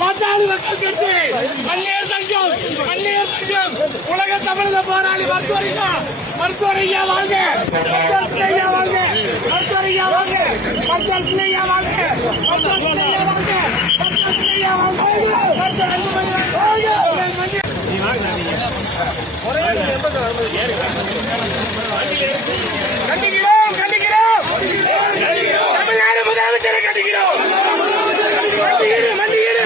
பாட்டாளி மக்கள் கட்சி மன்னியர் சங்கம் மன்னியர் சங்கம் உலக தமிழக போராளி மருத்துவரையா மருத்துவரையா மருத்துவர் ஐயா வாங்க மருத்துவர் ஐயா வாங்க மருத்துவர் வாங்க மருத்துவர் வாங்க மருத்துவர் வாங்க மருத்துவர் வாங்க மருத்துவர் அன்புமணி வாங்க மன்னியர் கண்டிக்கிறோம் கண்டிக்கிறோம் தமிழ்நாடு முதலமைச்சரை கண்டிக்கிறோம் மண்டியீடு மண்டியீடு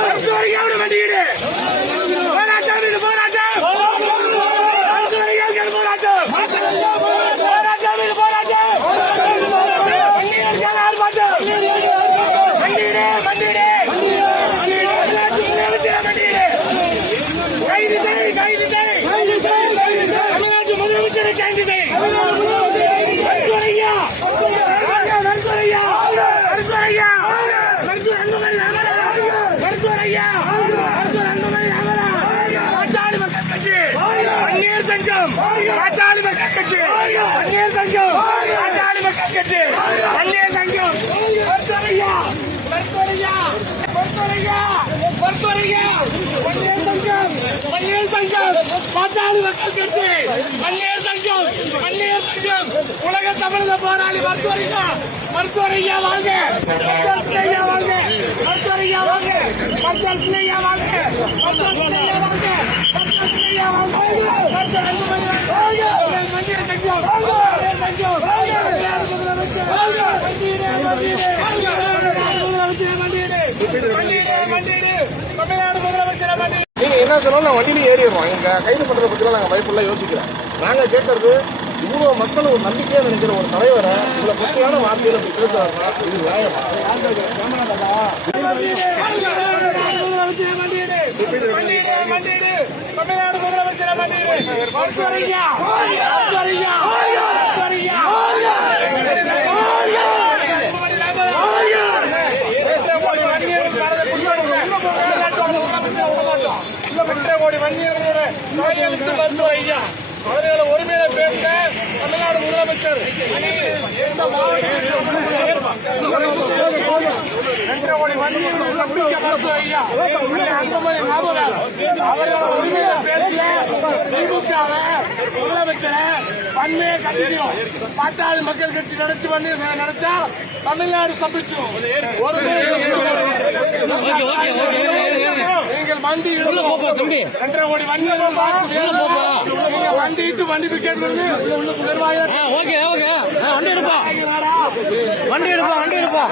மருத்துவரையாவோட மண்டியீடு போராட்டம் இது போராட்டம் மருத்துவரையாவுக்கு போராட்டம் போராட்டம் இது போராட்டம் மண்டியர்கள் ஆர்ப்பாட்டம் மண்டியீடு மண்டியீடு தமிழ்நாட்டு முதலமைச்சரை மண்டியீடு கைது செய் கைது செய் தமிழ்நாட்டு முதலமைச்சரை கைது செய் மருத்துவரையா மருத்துவரையா மருத்துவரையா மருத்துவர் அன்புமணி ராமரா மருத்துவரையா மருத்துவர் அன்புமணி ராமரா பாட்டாளி மக்கள் கட்சி பன்னீர் சங்கம். பாட்டாளி மக்கள் கட்சி. பன்னீர் சங்கம். பாட்டாளி மக்கள் கட்சி. பன்னீர் சங்கம். மருத்துவரையா மருத்துவரையா மருத்துவரையா மருத்துவரையா பன்னீர் சங்கம். பன்னீர் சங்கம். பாட்டாளி மக்கள் கட்சி. பன்னீர் சங்கம். பன்னீர் சங்கம். உலக தமிழக போராளி மருத்துவரையா மருத்துவரையா வாங்க. மருத்துவர் ஐயா வாங்க. மருத்துவர் ஐயா வாங்க. மருத்துவர் ஐயா வாங்க. மருத்துவர் ஐயா வாங்க. மருத்துவர் ஐயா வாங்க மருத்துவர் அன்புமணி வாங்க மன்னியர் சங்கம் மன்னியர் சங்கம் தமிழ்நாடு முதலமைச்சர் மன்னியரே மன்னியரே முதலமைச்சர் மன்னியரே மன்னியரே மன்னியரே தமிழ்நாடு முதலமைச்சர் மன்னியரே நீங்க என்ன சொன்னாலும் நான் வண்டியில ஏறிடுவோம் எங்க கைது பண்றத பத்தி நாங்க பயப்புள்ள யோசிக்கிறோம் நாங்க கேட்கறது இவ்வளவு மக்கள் ஒரு நம்பிக்கையா நினைக்கிற ஒரு தலைவரை இவ்வளவு பச்சையான வார்த்தையில இப்படி பேசுறாருன்னா இது நியாயமா? தமிழ்நாடு முதலமைச்சர் மருத்துவரையா மருத்துவரையா கோடி வன்னியர்களோட கையெழுத்து மருத்துவ ஐயா. அவர்களோட உரிமையில பேசுற தமிழ்நாடு முதலமைச்சர். எந்த கோடி வன்னியர்கள் நம்பிக்கை மருத்துவ ஐயா. அன்புமணி ராமதாஸ் அவர்களோட உரிமையில பேசிய திமுகவை முதலமைச்சரை வன்மையை கண்டிக்கும். பாட்டாளி மக்கள் கட்சி நினைச்சு பண்ணி நினைச்சா தமிழ்நாடு தப்பிச்சிடும் ஒரு நீங்கள் வண்டி தம்பி. ரெண்டரை கோடி வண்டிகள் நீங்க வண்டிட்டு வண்டி டிக்கெட் வந்து நிர்வாகம் ஓகே ஓகே. வண்டி எடுப்பா வண்டி எடுப்பா வண்டி எடுப்பா